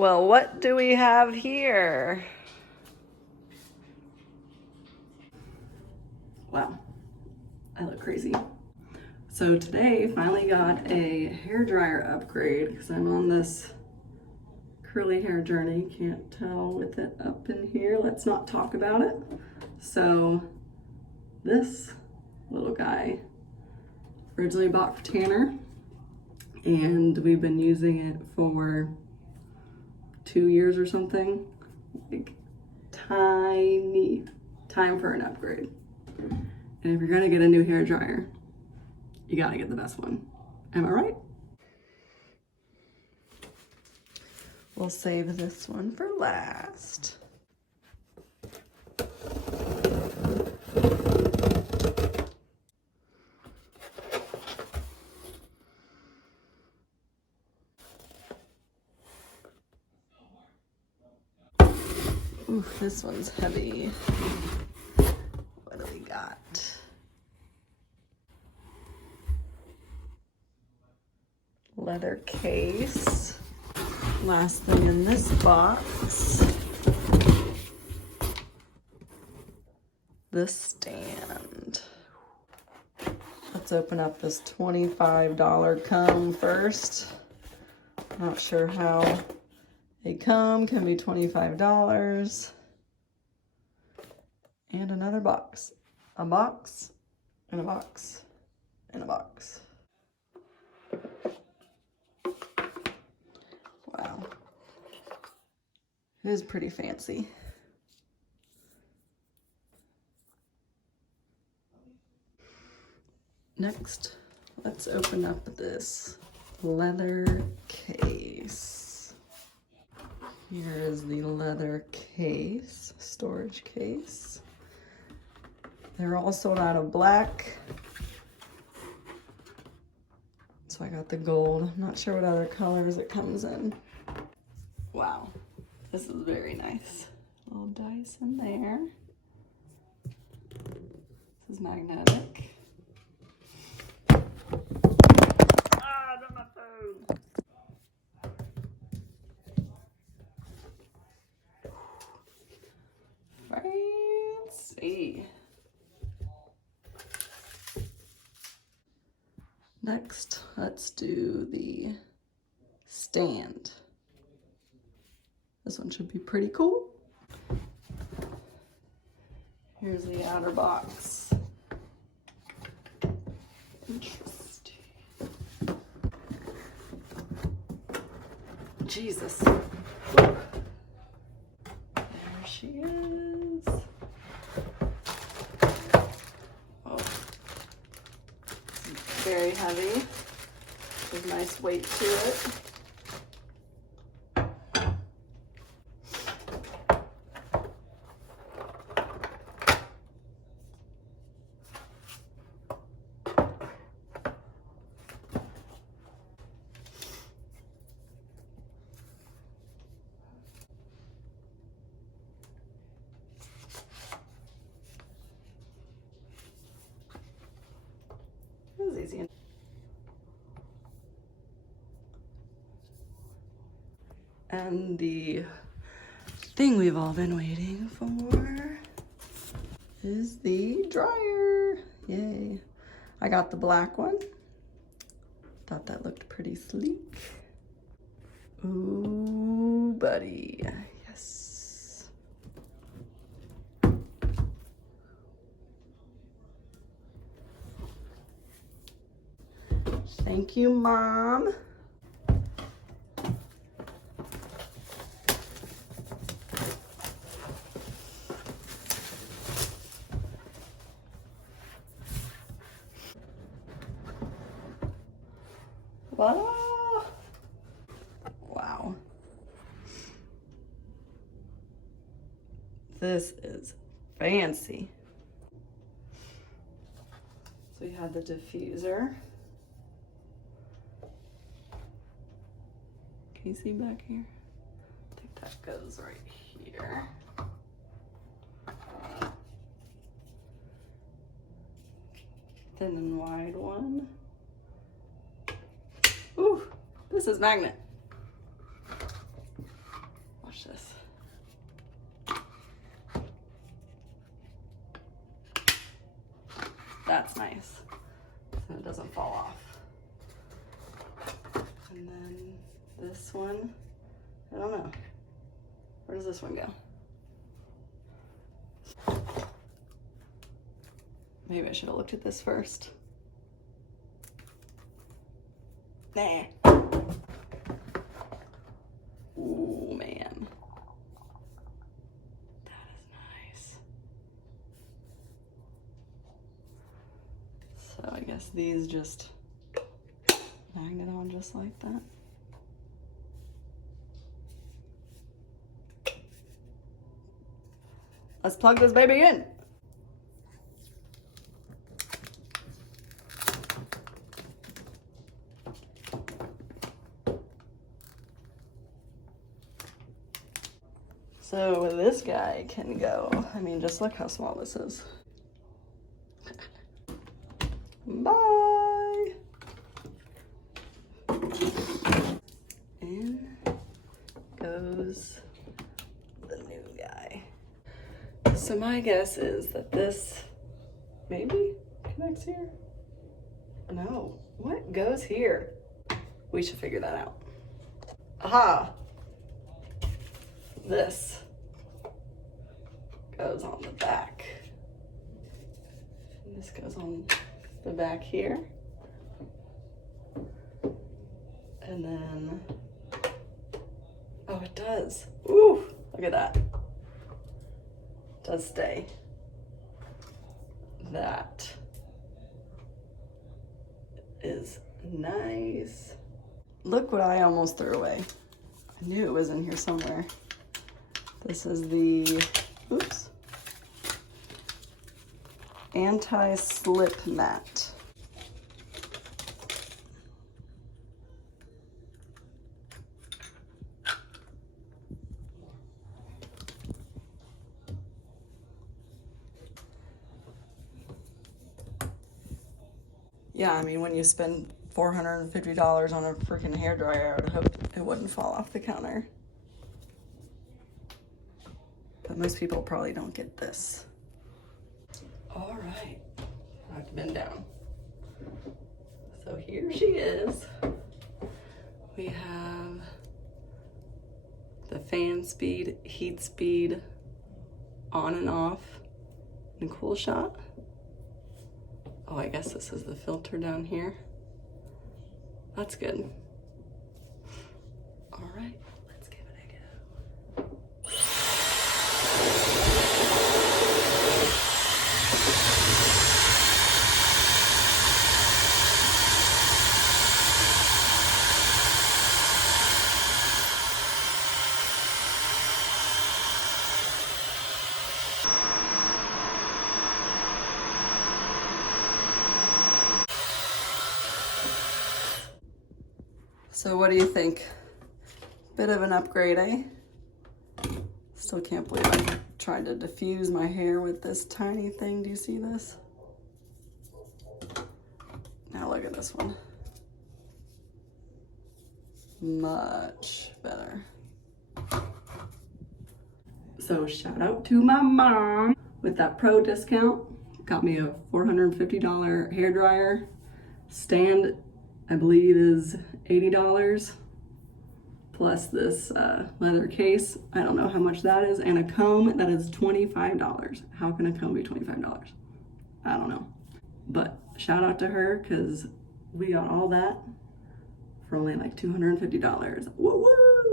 Well, what do we have here? Wow, I look crazy. So today, finally got a hair dryer upgrade because I'm on this curly hair journey. Can't tell with it up in here. Let's not talk about it. So this little guy originally bought for Tanner, and we've been using it for 2 years or something. Like, tiny time for an upgrade. And if you're gonna get a new hair dryer, you gotta get the best one. Am I right? We'll save this one for last. Ooh, this one's heavy. What do we got? Leather case. Last thing in this box. The stand. Let's open up this $25 comb first. Not sure how a comb can be $25. And another box. A box, and a box, and a box. Wow. It is pretty fancy. Next, let's open up this leather case. Here is the leather case, storage case. They're all sold out of black. So I got the gold. I'm not sure what other colors it comes in. Wow, this is very nice. Little Dyson there. This is magnetic. Ah, I dropped my phone. Fancy. Next, let's do the stand. This one should be pretty cool. Here's the outer box. Interesting. Jesus. There she is. Oh. Very heavy. There's a nice weight to it. It was easy. And the thing we've all been waiting for is the dryer. Yay. I got the black one. Thought that looked pretty sleek. Ooh, buddy. Yes. Thank you, Mom. Wow. Wow. This is fancy. So we have the diffuser. Can you see back here? I think that goes right here. Thin and wide one. Ooh, this is magnet. watch this. That's nice. So it doesn't fall off. And then this one, I don't know. Where does this one go? Maybe I should have looked at this first. Nah. Ooh, man. That is nice. So I guess these just magnet on just like that. Let's plug this baby in. So this guy can go, I mean, just look how small this is. Bye. In goes the new guy. So my guess is that this maybe connects here. No, what goes here? We should figure that out. Aha! This goes on the back. And this goes on the back here. And then, oh, it does. Ooh, look at that. It does stay. That is nice. Look what I almost threw away. I knew it was in here somewhere. This is the, oops, anti-slip mat. Yeah, I mean, when you spend $450 on a freaking hairdryer, I would hope it wouldn't fall off the counter. But most people probably don't get this. All right, I have to bend down. So here she is. We have the fan speed, heat speed, on and off, and cool shot. Oh, I guess this is the filter down here. That's good. All right, let's give it a go. So what do you think? Bit of an upgrade, eh? Still can't believe I tried to diffuse my hair with this tiny thing. Do you see this? Now look at this one. Much better. So shout out to my mom with that pro discount. Got me a $450 hairdryer. Stand, I believe, is $80. Plus this leather case. I don't know how much that is. And a comb that is $25. How can a comb be $25? I don't know. But shout out to her because we got all that for only like $250. Woo woo!